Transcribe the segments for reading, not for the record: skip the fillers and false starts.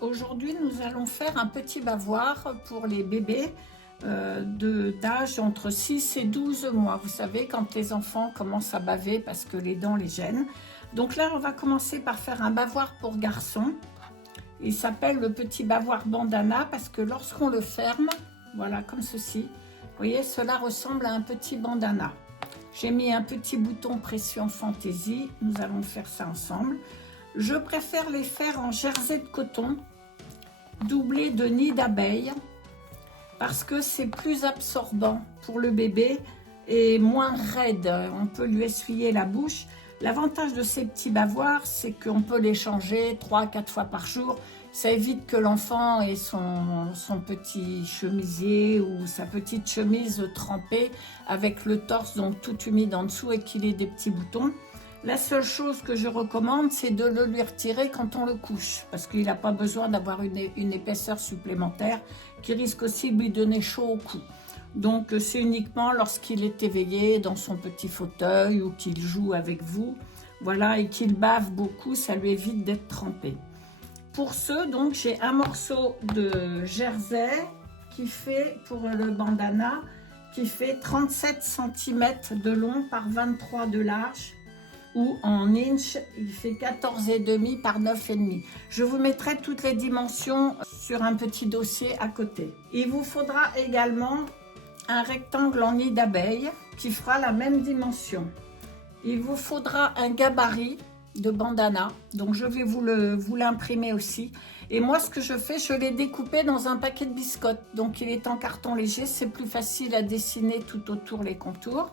Aujourd'hui, nous allons faire un petit bavoir pour les bébés d'âge entre 6 et 12 mois. Vous savez, quand les enfants commencent à baver parce que les dents les gênent. Donc là, on va commencer par faire un bavoir pour garçons. Il s'appelle le petit bavoir bandana parce que lorsqu'on le ferme, voilà, comme ceci, vous voyez, cela ressemble à un petit bandana. J'ai mis un petit bouton pression fantaisie. Nous allons faire ça ensemble. Je préfère les faire en jersey de coton, doublé de nid d'abeille, parce que c'est plus absorbant pour le bébé et moins raide. On peut lui essuyer la bouche. L'avantage de ces petits bavoirs, c'est qu'on peut les changer 3-4 fois par jour. Ça évite que l'enfant ait son petit chemisier ou sa petite chemise trempée avec le torse donc tout humide en dessous et qu'il ait des petits boutons. La seule chose que je recommande, c'est de le lui retirer quand on le couche, parce qu'il n'a pas besoin d'avoir une épaisseur supplémentaire qui risque aussi de lui donner chaud au cou. Donc c'est uniquement lorsqu'il est éveillé dans son petit fauteuil ou qu'il joue avec vous, voilà, et qu'il bave beaucoup, ça lui évite d'être trempé. Pour ce, donc, j'ai un morceau de jersey qui fait, pour le bandana, qui fait 37 cm de long par 23 de large, ou en inch, il fait 14,5 par 9,5. Je vous mettrai toutes les dimensions sur un petit dossier à côté. Il vous faudra également un rectangle en nid d'abeille qui fera la même dimension. Il vous faudra un gabarit de bandana, donc je vais vous l'imprimer aussi. Et moi, ce que je fais, je l'ai découpé dans un paquet de biscottes. Donc il est en carton léger, c'est plus facile à dessiner tout autour les contours.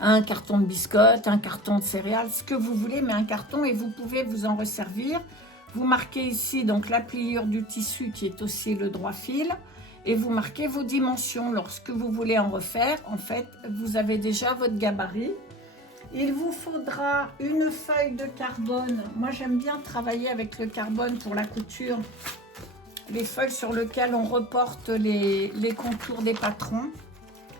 Un carton de biscottes, un carton de céréales, ce que vous voulez, mais un carton, et vous pouvez vous en resservir. Vous marquez ici donc la pliure du tissu qui est aussi le droit fil, et vous marquez vos dimensions. Lorsque vous voulez en refaire, en fait, vous avez déjà votre gabarit. Il vous faudra une feuille de carbone. Moi, j'aime bien travailler avec le carbone pour la couture. Les feuilles sur lesquelles on reporte les contours des patrons,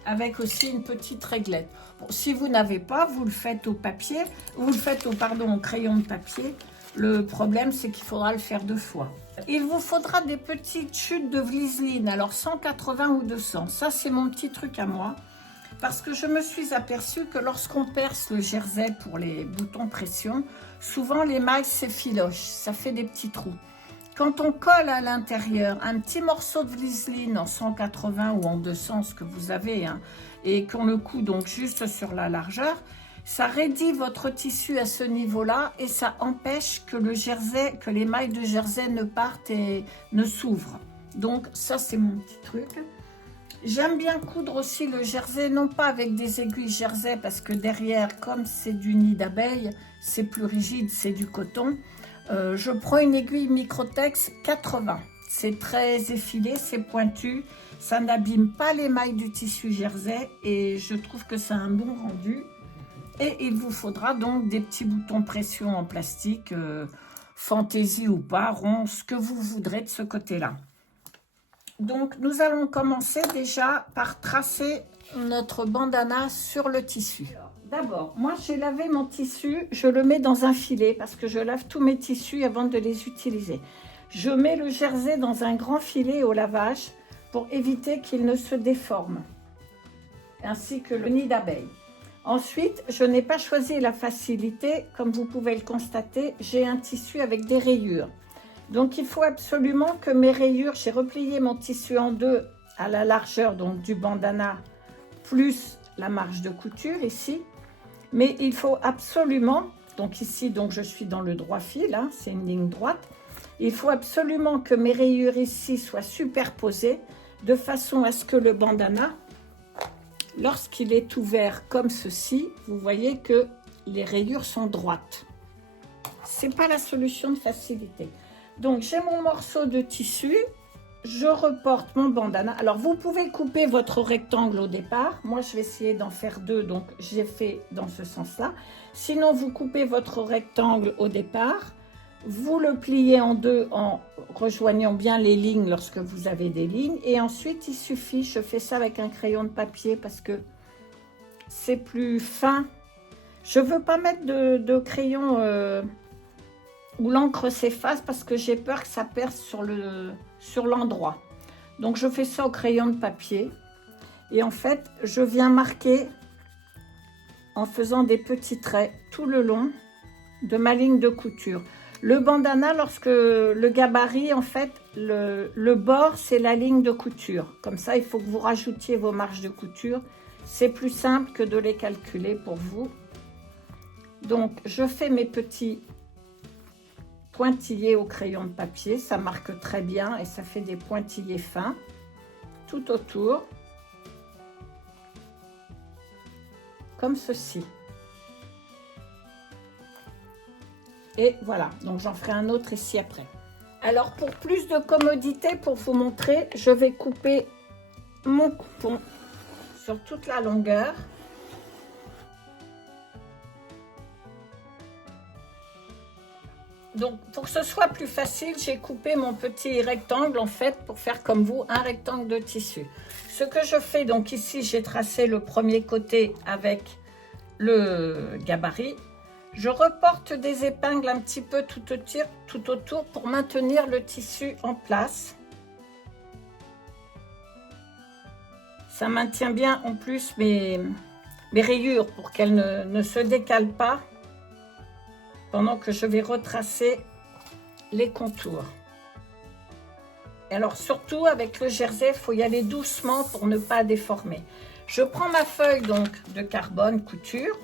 avec aussi une petite réglette. Bon, si vous n'avez pas, vous le faites au papier, vous le faites au crayon de papier. Le problème, c'est qu'il faudra le faire 2 fois. Il vous faudra des petites chutes de Vliseline, alors 180 ou 200. Ça, c'est mon petit truc à moi, parce que je me suis aperçue que lorsqu'on perce le jersey pour les boutons pression, souvent les mailles s'effilochent, ça fait des petits trous. Quand on colle à l'intérieur un petit morceau de Vliseline en 180 ou en 200, ce que vous avez, hein, et qu'on le coud donc juste sur la largeur, ça raidit votre tissu à ce niveau-là et ça empêche que les mailles de jersey ne partent et ne s'ouvrent. Donc ça, c'est mon petit truc. J'aime bien coudre aussi le jersey, non pas avec des aiguilles jersey, parce que derrière, comme c'est du nid d'abeille, c'est plus rigide, c'est du coton. Je prends une aiguille Microtex 80. C'est très effilé, c'est pointu, ça n'abîme pas les mailles du tissu jersey et je trouve que c'est un bon rendu. Et il vous faudra donc des petits boutons pression en plastique, fantaisie ou pas, rond, ce que vous voudrez de ce côté-là. Donc nous allons commencer déjà par tracer notre bandana sur le tissu. D'abord, moi j'ai lavé mon tissu, je le mets dans un filet parce que je lave tous mes tissus avant de les utiliser. Je mets le jersey dans un grand filet au lavage pour éviter qu'il ne se déforme, ainsi que le nid d'abeille. Ensuite, je n'ai pas choisi la facilité, comme vous pouvez le constater, j'ai un tissu avec des rayures. Donc il faut absolument que mes rayures, j'ai replié mon tissu en 2 à la largeur donc du bandana plus la marge de couture ici. Mais il faut absolument, donc ici donc je suis dans le droit fil, hein, c'est une ligne droite. Il faut absolument que mes rayures ici soient superposées de façon à ce que le bandana, lorsqu'il est ouvert comme ceci, vous voyez que les rayures sont droites. C'est pas la solution de facilité. Donc j'ai mon morceau de tissu, je reporte mon bandana. Alors vous pouvez couper votre rectangle au départ. Moi je vais essayer d'en faire 2, donc j'ai fait dans ce sens-là. Sinon vous coupez votre rectangle au départ, vous le pliez en 2 en rejoignant bien les lignes lorsque vous avez des lignes. Et ensuite il suffit, je fais ça avec un crayon de papier parce que c'est plus fin. Je ne veux pas mettre de crayon où l'encre s'efface parce que j'ai peur que ça perce sur l'endroit. Donc je fais ça au crayon de papier et en fait je viens marquer en faisant des petits traits tout le long de ma ligne de couture. Le bandana, lorsque le gabarit, en fait, le bord, c'est la ligne de couture. Comme ça, il faut que vous rajoutiez vos marges de couture. C'est plus simple que de les calculer pour vous. Donc, je fais mes petits pointillés au crayon de papier. Ça marque très bien et ça fait des pointillés fins tout autour. Comme ceci. Et voilà, donc j'en ferai un autre ici après. Alors pour plus de commodité, pour vous montrer, je vais couper mon coupon sur toute la longueur. Donc pour que ce soit plus facile, j'ai coupé mon petit rectangle en fait pour faire comme vous un rectangle de tissu. Ce que je fais donc ici, j'ai tracé le premier côté avec le gabarit. Je reporte des épingles un petit peu tout autour pour maintenir le tissu en place. Ça maintient bien en plus mes rayures pour qu'elles ne se décalent pas pendant que je vais retracer les contours. Et alors surtout avec le jersey, il faut y aller doucement pour ne pas déformer. Je prends ma feuille donc de carbone couture.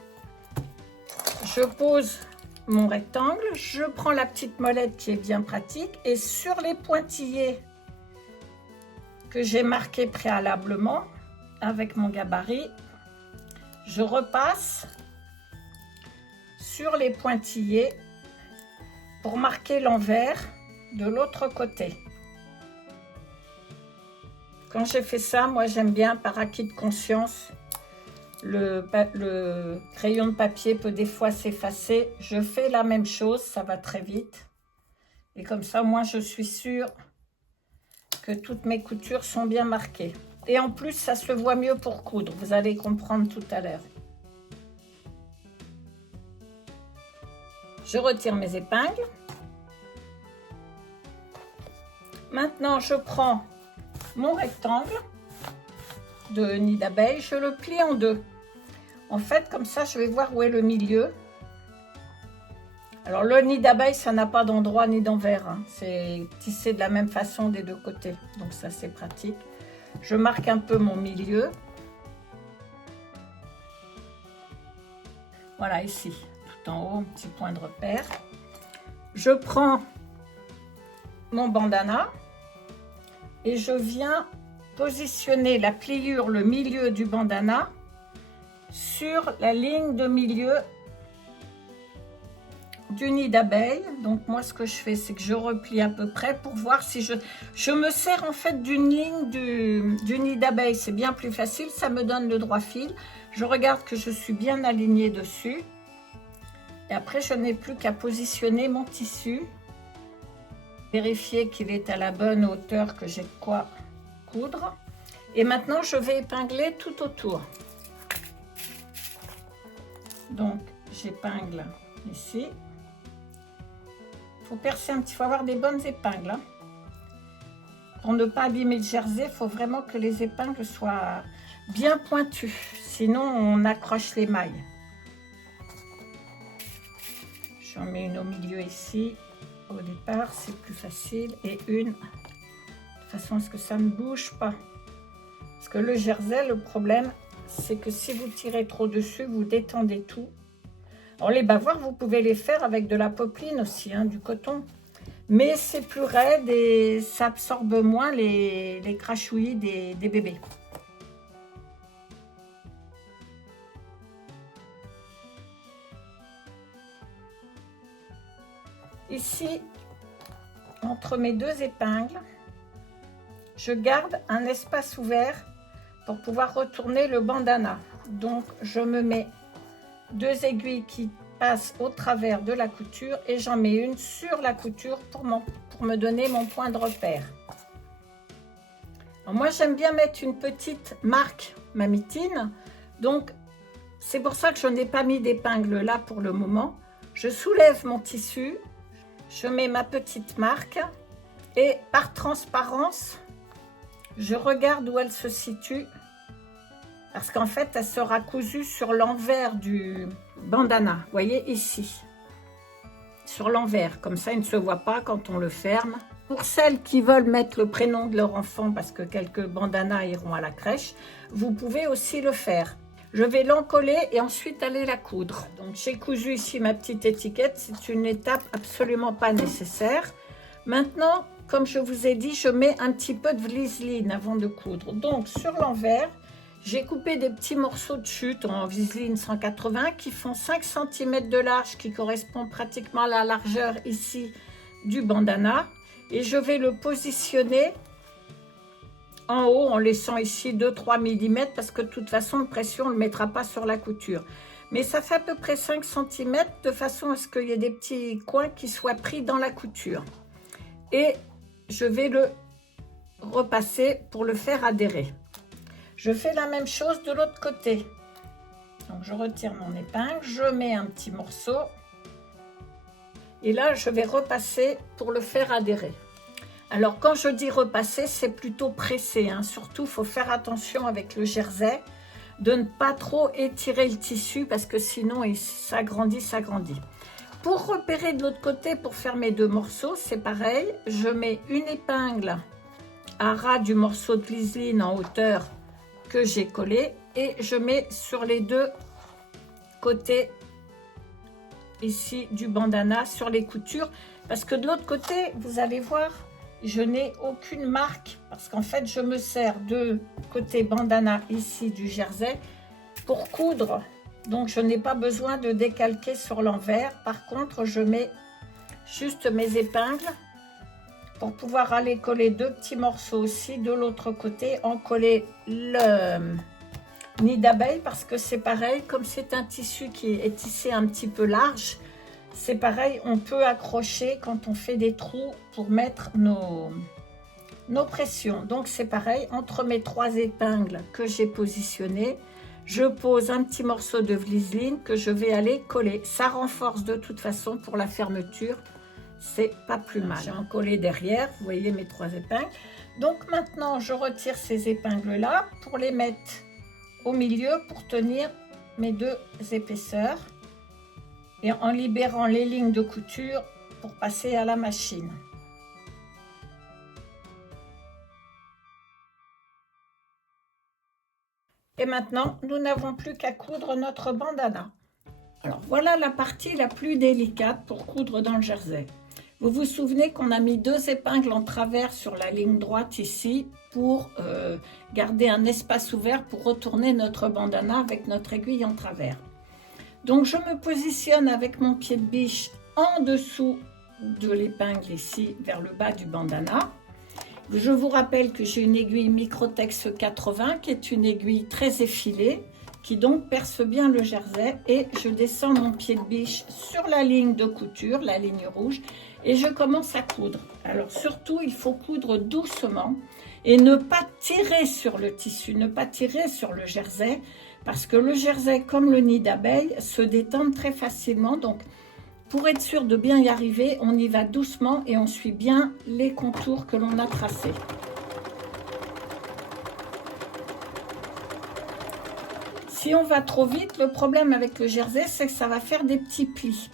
Je pose mon rectangle, je prends la petite molette qui est bien pratique et sur les pointillés que j'ai marqués préalablement avec mon gabarit, je repasse sur les pointillés pour marquer l'envers de l'autre côté. Quand j'ai fait ça, moi j'aime bien par acquis de conscience. Le crayon de papier peut des fois s'effacer. Je fais la même chose, ça va très vite. Et comme ça, moi, je suis sûre que toutes mes coutures sont bien marquées. Et en plus, ça se voit mieux pour coudre. Vous allez comprendre tout à l'heure. Je retire mes épingles. Maintenant, je prends mon rectangle de nid d'abeille, je le plie en deux. En fait, comme ça, je vais voir où est le milieu. Alors, le nid d'abeille, ça n'a pas d'endroit ni d'envers. Hein. C'est tissé de la même façon des deux côtés. Donc, ça, c'est pratique. Je marque un peu mon milieu. Voilà, ici, tout en haut, un petit point de repère. Je prends mon bandana et je viens positionner la pliure, le milieu du bandana sur la ligne de milieu du nid d'abeille. Donc moi ce que je fais, c'est que je replie à peu près pour voir si je me sers en fait d'une ligne du nid d'abeille. C'est bien plus facile, ça me donne le droit fil. Je regarde que je suis bien alignée dessus et après je n'ai plus qu'à positionner mon tissu, vérifier qu'il est à la bonne hauteur, que j'ai de quoi coudre. Et maintenant je vais épingler tout autour. Donc j'épingle ici. Il faut percer un petit, faut avoir des bonnes épingles. Hein. Pour ne pas abîmer le jersey, il faut vraiment que les épingles soient bien pointues. Sinon on accroche les mailles. J'en mets une au milieu ici. Au départ, c'est plus facile. Et une, de façon à ce que ça ne bouge pas. Parce que le jersey, le problème, c'est que si vous tirez trop dessus, vous détendez tout. Alors les bavoirs, vous pouvez les faire avec de la popeline aussi, hein, du coton. Mais c'est plus raide et ça absorbe moins les crachouillis des bébés. Ici, entre mes deux épingles, je garde un espace ouvert pour pouvoir retourner le bandana. Donc, je me mets deux aiguilles qui passent au travers de la couture et j'en mets une sur la couture pour me donner mon point de repère. Alors moi, j'aime bien mettre une petite marque mamitine. Donc, c'est pour ça que je n'ai pas mis d'épingle là pour le moment. Je soulève mon tissu. je mets ma petite marque et par transparence, je regarde où elle se situe parce qu'en fait, elle sera cousue sur l'envers du bandana. Vous voyez ici, sur l'envers. Comme ça, il ne se voit pas quand on le ferme. Pour celles qui veulent mettre le prénom de leur enfant parce que quelques bandanas iront à la crèche, vous pouvez aussi le faire. Je vais l'encoller et ensuite aller la coudre. Donc j'ai cousu ici ma petite étiquette, c'est une étape absolument pas nécessaire. Maintenant, comme je vous ai dit, je mets un petit peu de Vliseline avant de coudre. Donc sur l'envers, j'ai coupé des petits morceaux de chute en Vliseline 180 qui font 5 cm de large, qui correspond pratiquement à la largeur ici du bandana. Et je vais le positionner en haut en laissant ici 2-3 mm parce que de toute façon, de pression, on ne le mettra pas sur la couture. Mais ça fait à peu près 5 cm de façon à ce qu'il y ait des petits coins qui soient pris dans la couture. Et je vais le repasser pour le faire adhérer. Je fais la même chose de l'autre côté. Donc je retire mon épingle, je mets un petit morceau. Et là, je vais repasser pour le faire adhérer. Alors, quand je dis repasser, c'est plutôt presser. Hein. Surtout, il faut faire attention avec le jersey de ne pas trop étirer le tissu parce que sinon, il s'agrandit. Pour repérer de l'autre côté, pour faire mes deux morceaux, c'est pareil. Je mets une épingle à ras du morceau de Vliseline en hauteur que j'ai collé et je mets sur les deux côtés ici du bandana sur les coutures parce que de l'autre côté vous allez voir je n'ai aucune marque parce qu'en fait je me sers de côté bandana ici du jersey pour coudre, donc je n'ai pas besoin de décalquer sur l'envers. Par contre je mets juste mes épingles pour pouvoir aller coller deux petits morceaux aussi de l'autre côté, en coller le nid d'abeille parce que c'est pareil, comme c'est un tissu qui est tissé un petit peu large, c'est pareil, on peut accrocher quand on fait des trous pour mettre nos pressions. Donc c'est pareil, entre mes trois épingles que j'ai positionnées, je pose un petit morceau de Vliseline que je vais aller coller. Ça renforce de toute façon pour la fermeture, c'est pas plus mal. J'ai encollé derrière, vous voyez mes trois épingles. Donc maintenant je retire ces épingles là pour les mettre au milieu pour tenir mes deux épaisseurs et en libérant les lignes de couture pour passer à la machine. Et maintenant, nous n'avons plus qu'à coudre notre bandana. Alors voilà la partie la plus délicate pour coudre dans le jersey. Vous vous souvenez qu'on a mis deux épingles en travers sur la ligne droite ici pour garder un espace ouvert pour retourner notre bandana avec notre aiguille en travers. Donc je me positionne avec mon pied de biche en dessous de l'épingle ici vers le bas du bandana. Je vous rappelle que j'ai une aiguille Microtex 80 qui est une aiguille très effilée qui donc perce bien le jersey et je descends mon pied de biche sur la ligne de couture, la ligne rouge, et je commence à coudre. Alors surtout, il faut coudre doucement et ne pas tirer sur le tissu, ne pas tirer sur le jersey parce que le jersey, comme le nid d'abeille, se détend très facilement. Donc pour être sûr de bien y arriver, on y va doucement et on suit bien les contours que l'on a tracés. Si on va trop vite, le problème avec le jersey, c'est que ça va faire des petits plis.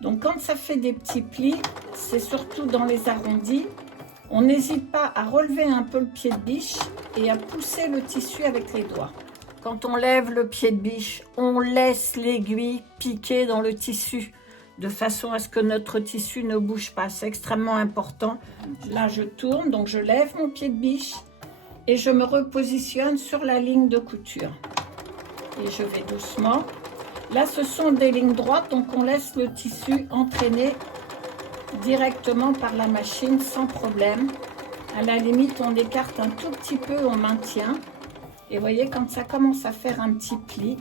Donc quand ça fait des petits plis, c'est surtout dans les arrondis. On n'hésite pas à relever un peu le pied de biche et à pousser le tissu avec les doigts. Quand on lève le pied de biche, on laisse l'aiguille piquer dans le tissu de façon à ce que notre tissu ne bouge pas. C'est extrêmement important. Là, je tourne, donc je lève mon pied de biche et je me repositionne sur la ligne de couture. Et je vais doucement. Là, ce sont des lignes droites, donc on laisse le tissu entraîner directement par la machine sans problème. À la limite, on écarte un tout petit peu, on maintient. Et vous voyez, quand ça commence à faire un petit pli,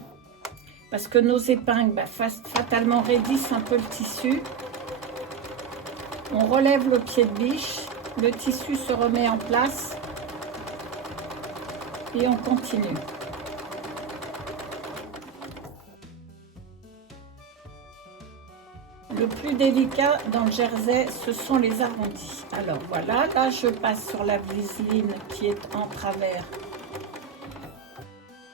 parce que nos épingles fatalement raidissent un peu le tissu, on relève le pied de biche, le tissu se remet en place et on continue. Le plus délicat dans le jersey, ce sont les arrondis. Alors voilà, là je passe sur la viseline qui est en travers.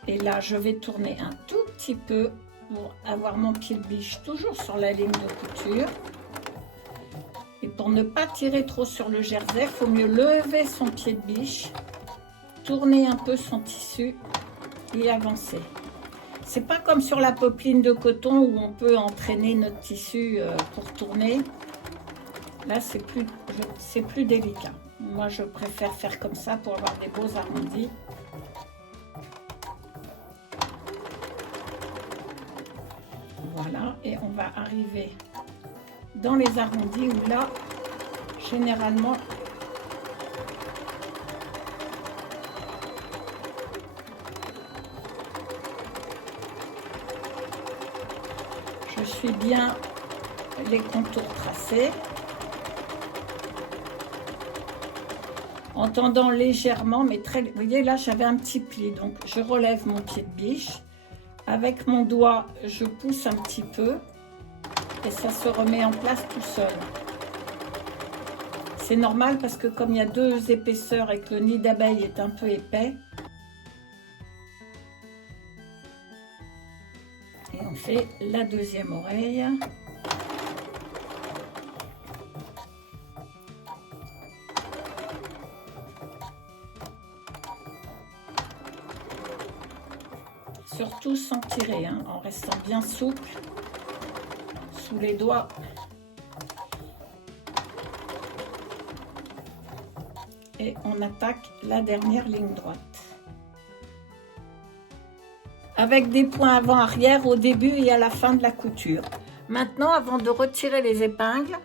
Et là je vais tourner un tout petit peu pour avoir mon pied de biche toujours sur la ligne de couture. Et pour ne pas tirer trop sur le jersey, il faut mieux lever son pied de biche, tourner un peu son tissu et avancer. C'est pas comme sur la popeline de coton où on peut entraîner notre tissu pour tourner. Là, c'est plus délicat. Moi, je préfère faire comme ça pour avoir des beaux arrondis. Voilà, et on va arriver dans les arrondis où là, généralement, je suis bien les contours tracés, en tendant légèrement, mais très, vous voyez là j'avais un petit pli, donc je relève mon pied de biche, avec mon doigt je pousse un petit peu et ça se remet en place tout seul. C'est normal parce que comme il y a deux épaisseurs et que le nid d'abeille est un peu épais, et on fait la deuxième oreille. Surtout sans tirer, hein, en restant bien souple sous les doigts. Et on attaque la dernière ligne droite. Avec des points avant-arrière au début et à la fin de la couture. Maintenant, avant de retirer les épingles,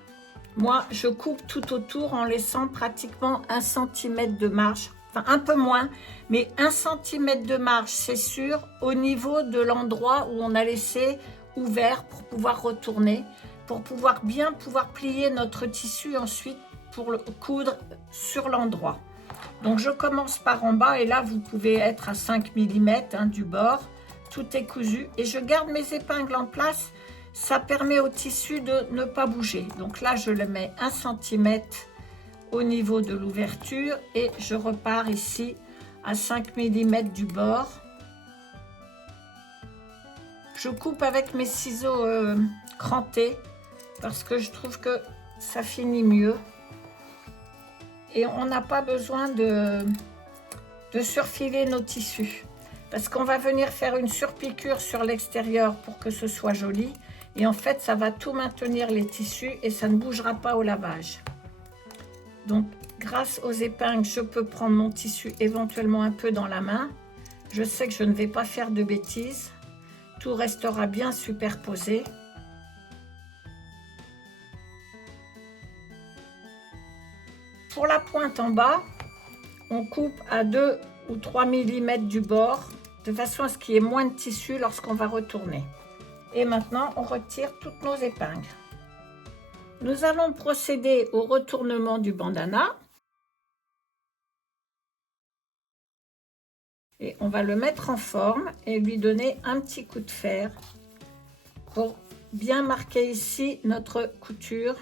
moi je coupe tout autour en laissant pratiquement 1 cm de marge. Enfin un peu moins, mais 1 cm de marge, c'est sûr, au niveau de l'endroit où on a laissé ouvert pour pouvoir retourner, pour pouvoir bien plier notre tissu ensuite pour le coudre sur l'endroit. Donc je commence par en bas et là vous pouvez être à 5 mm hein, du bord, tout est cousu et je garde mes épingles en place, ça permet au tissu de ne pas bouger. Donc là je le mets 1 cm au niveau de l'ouverture et je repars ici à 5 mm du bord. Je coupe avec mes ciseaux crantés parce que je trouve que ça finit mieux et on n'a pas besoin de surfiler nos tissus parce qu'on va venir faire une surpiqûre sur l'extérieur pour que ce soit joli et en fait ça va tout maintenir les tissus et ça ne bougera pas au lavage. Donc grâce aux épingles je peux prendre mon tissu éventuellement un peu dans la main, je sais que je ne vais pas faire de bêtises, tout restera bien superposé. Pour la pointe en bas, on coupe à 2 ou 3 mm du bord, de façon à ce qu'il y ait moins de tissu lorsqu'on va retourner. Et maintenant, on retire toutes nos épingles. Nous allons procéder au retournement du bandana. Et on va le mettre en forme et lui donner un petit coup de fer pour bien marquer ici notre couture.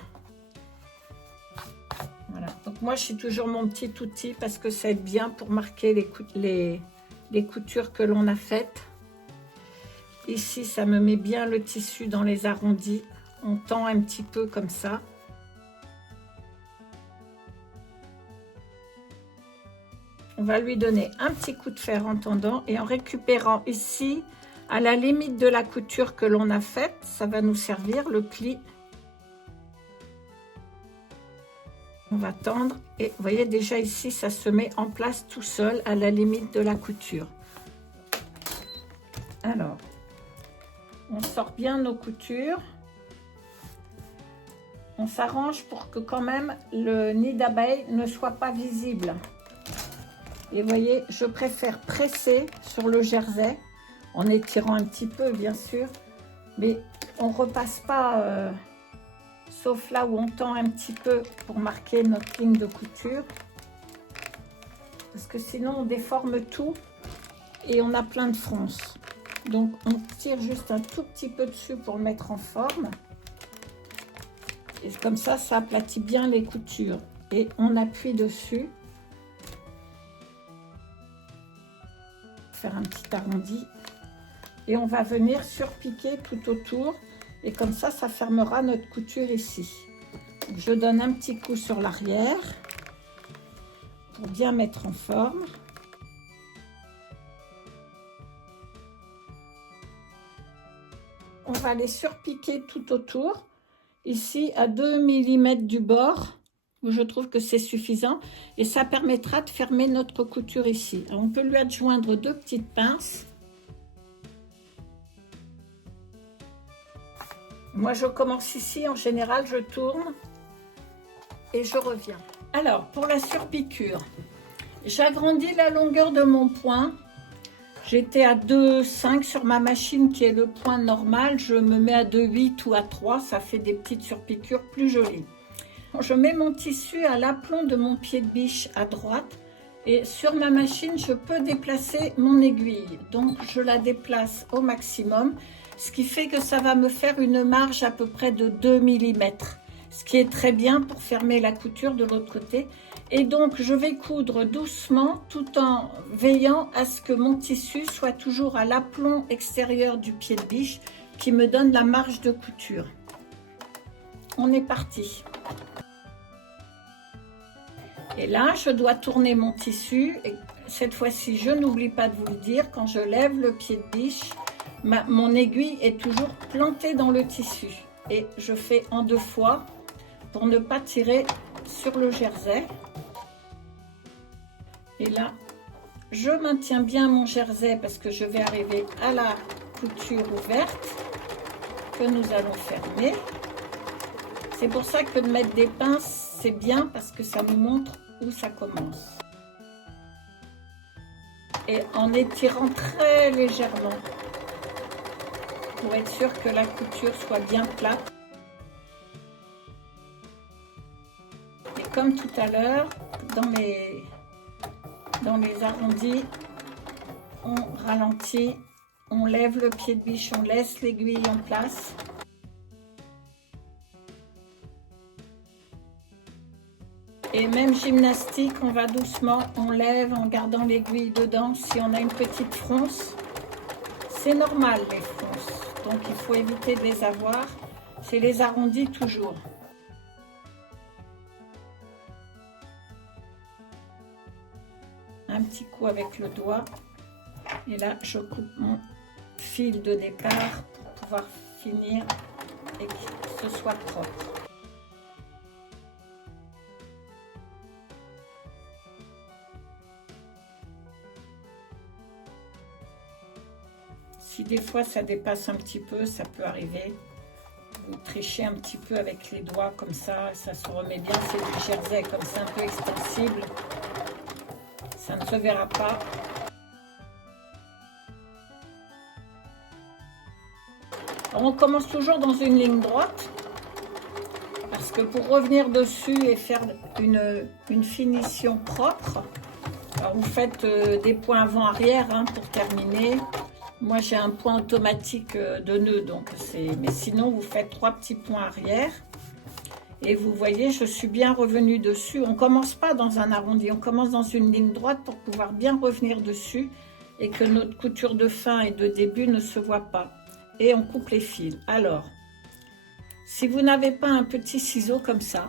Voilà. Donc moi je suis toujours mon petit outil parce que ça aide bien pour marquer les coutures que l'on a faites. Ici ça me met bien le tissu dans les arrondis. On tend un petit peu comme ça. On va lui donner un petit coup de fer en tendant et en récupérant ici à la limite de la couture que l'on a faite, ça va nous servir le pli. On va tendre et vous voyez déjà ici ça se met en place tout seul à la limite de la couture. Alors, on sort bien nos coutures. On s'arrange pour que quand même le nid d'abeille ne soit pas visible. Et vous voyez, je préfère presser sur le jersey, en étirant un petit peu bien sûr, mais on ne repasse pas, sauf là où on tend un petit peu pour marquer notre ligne de couture. Parce que sinon on déforme tout et on a plein de fronces. Donc on tire juste un tout petit peu dessus pour le mettre en forme. Et comme ça aplatit bien les coutures. Et on appuie dessus. Faire un petit arrondi. Et on va venir surpiquer tout autour. Et comme ça fermera notre couture ici. Donc, je donne un petit coup sur l'arrière pour bien mettre en forme. On va les surpiquer tout autour, ici à 2 mm du bord, où je trouve que c'est suffisant, et ça permettra de fermer notre couture ici. Alors, on peut lui adjoindre 2 petites pinces. Moi, je commence ici, en général, je tourne et je reviens. Alors, pour la surpiqûre, j'agrandis la longueur de mon point. J'étais à 2,5 sur ma machine qui est le point normal. Je me mets à 2,8 ou à 3, ça fait des petites surpiqûres plus jolies. Je mets mon tissu à l'aplomb de mon pied de biche à droite et sur ma machine, je peux déplacer mon aiguille. Donc, je la déplace au maximum, ce qui fait que ça va me faire une marge à peu près de 2 mm, ce qui est très bien pour fermer la couture de l'autre côté. Et donc, je vais coudre doucement tout en veillant à ce que mon tissu soit toujours à l'aplomb extérieur du pied de biche qui me donne la marge de couture. On est parti. Et là, je dois tourner mon tissu. Et cette fois-ci, je n'oublie pas de vous le dire, quand je lève le pied de biche, mon aiguille est toujours plantée dans le tissu. Et je fais en 2 fois pour ne pas tirer sur le jersey. Et là, je maintiens bien mon jersey parce que je vais arriver à la couture ouverte que nous allons fermer. C'est pour ça que de mettre des pinces, c'est bien parce que ça nous montre où ça commence. Et en étirant très légèrement pour être sûr que la couture soit bien plate. Et comme tout à l'heure, dans les arrondis, on ralentit, on lève le pied de biche, on laisse l'aiguille en place. Et même gymnastique, on va doucement, on lève en gardant l'aiguille dedans. Si on a une petite fronce, c'est normal les fronces, donc il faut éviter de les avoir. C'est les arrondis toujours. Un petit coup avec le doigt et là je coupe mon fil de départ pour pouvoir finir et que ce soit propre. Si des fois ça dépasse un petit peu, ça peut arriver. Vous trichez un petit peu avec les doigts comme ça se remet bien. C'est du jersey comme c'est un peu extensible. Ça ne se verra pas. Alors on commence toujours dans une ligne droite parce que pour revenir dessus et faire une finition propre, alors vous faites des points avant-arrière pour terminer. Moi j'ai un point automatique de nœud, donc mais sinon vous faites 3 petits points arrière. Et vous voyez, je suis bien revenue dessus. On ne commence pas dans un arrondi, on commence dans une ligne droite pour pouvoir bien revenir dessus et que notre couture de fin et de début ne se voit pas. Et on coupe les fils. Alors, si vous n'avez pas un petit ciseau comme ça,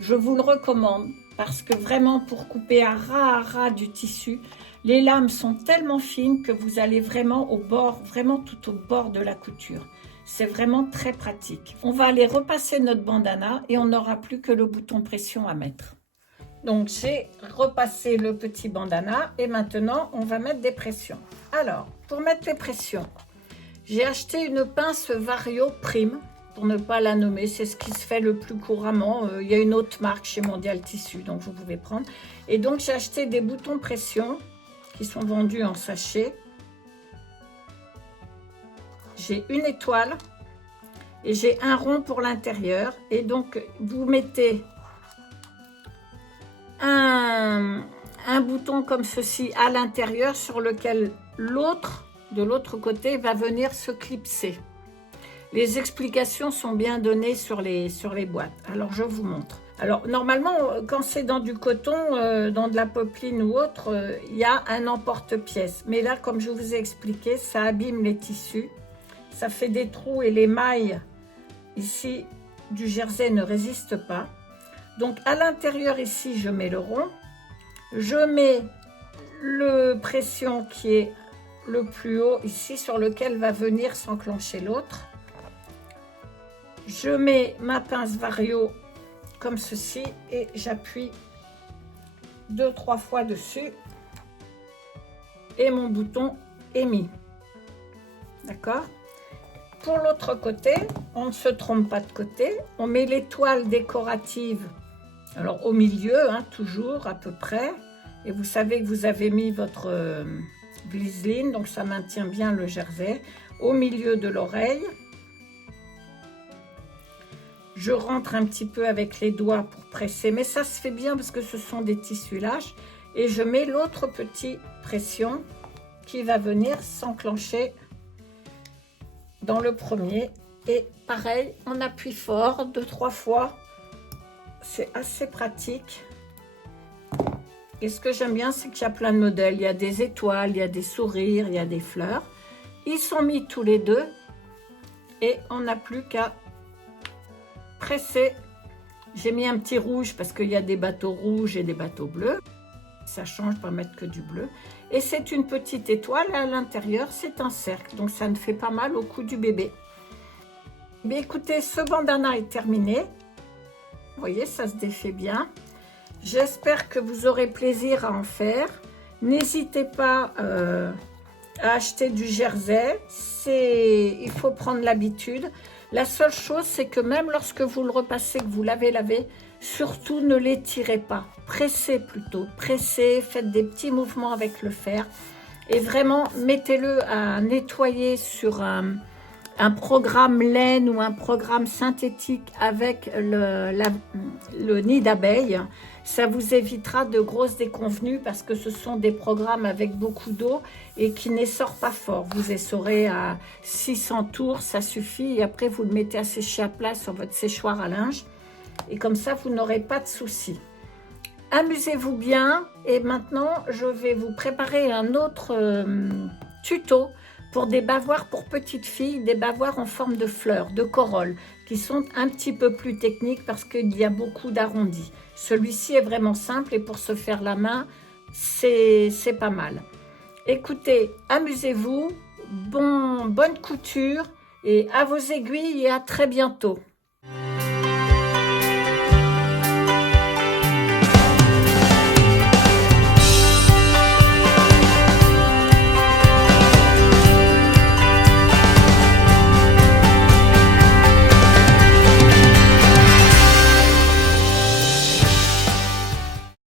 je vous le recommande parce que vraiment pour couper à ras du tissu, les lames sont tellement fines que vous allez vraiment au bord, vraiment tout au bord de la couture. C'est vraiment très pratique. On va aller repasser notre bandana et on n'aura plus que le bouton pression à mettre. Donc j'ai repassé le petit bandana et maintenant on va mettre des pressions. Alors pour mettre les pressions, j'ai acheté une pince Vario Prime pour ne pas la nommer. C'est ce qui se fait le plus couramment. Il y a une autre marque chez Mondial Tissu donc vous pouvez prendre. Et donc j'ai acheté des boutons pression qui sont vendus en sachet. J'ai une étoile et j'ai un rond pour l'intérieur. Et donc, vous mettez un bouton comme ceci à l'intérieur sur lequel l'autre, de l'autre côté, va venir se clipser. Les explications sont bien données sur les boîtes. Alors, je vous montre. Alors, normalement, quand c'est dans du coton, dans de la popeline ou autre, il y a un emporte-pièce. Mais là, comme je vous ai expliqué, ça abîme les tissus. Ça fait des trous et les mailles, ici, du jersey ne résistent pas. Donc, à l'intérieur, ici, je mets le rond. Je mets le pression qui est le plus haut, ici, sur lequel va venir s'enclencher l'autre. Je mets ma pince Vario comme ceci et j'appuie 2-3 fois dessus et mon bouton est mis. D'accord? Pour l'autre côté, on ne se trompe pas de côté, on met l'étoile décorative, alors au milieu, hein, toujours à peu près, et vous savez que vous avez mis votre bliseline, donc ça maintient bien le jersey, au milieu de l'oreille. Je rentre un petit peu avec les doigts pour presser, mais ça se fait bien parce que ce sont des tissus lâches. Et je mets l'autre petite pression qui va venir s'enclencher dans le premier. Et pareil, on appuie fort 2-3 fois. C'est assez pratique. Et ce que j'aime bien, c'est qu'il y a plein de modèles. Il y a des étoiles, il y a des sourires, il y a des fleurs. Ils sont mis tous les deux. Et on n'a plus qu'à presser. J'ai mis un petit rouge parce qu'il y a des bateaux rouges et des bateaux bleus. Ça change, pas mettre que du bleu. Et c'est une petite étoile. À l'intérieur, c'est un cercle. Donc, ça ne fait pas mal au cou du bébé. Mais écoutez, ce bandana est terminé. Vous voyez, ça se défait bien. J'espère que vous aurez plaisir à en faire. N'hésitez pas à acheter du jersey. Il faut prendre l'habitude. La seule chose, c'est que même lorsque vous le repassez, que vous l'avez lavé, surtout ne l'étirez pas. Pressez plutôt. Pressez, faites des petits mouvements avec le fer. Et vraiment, mettez-le à nettoyer sur un programme laine ou un programme synthétique avec le nid d'abeille. Ça vous évitera de grosses déconvenues parce que ce sont des programmes avec beaucoup d'eau et qui n'essorent pas fort. Vous essorez à 600 tours, ça suffit. Et après, vous le mettez à sécher à plat sur votre séchoir à linge. Et comme ça, vous n'aurez pas de soucis. Amusez-vous bien. Et maintenant, je vais vous préparer un autre tuto pour des bavoirs pour petites filles, des bavoirs en forme de fleurs, de corolle, qui sont un petit peu plus techniques parce qu'il y a beaucoup d'arrondis. Celui-ci est vraiment simple et pour se faire la main, c'est pas mal. Écoutez, amusez-vous, bonne couture et à vos aiguilles et à très bientôt.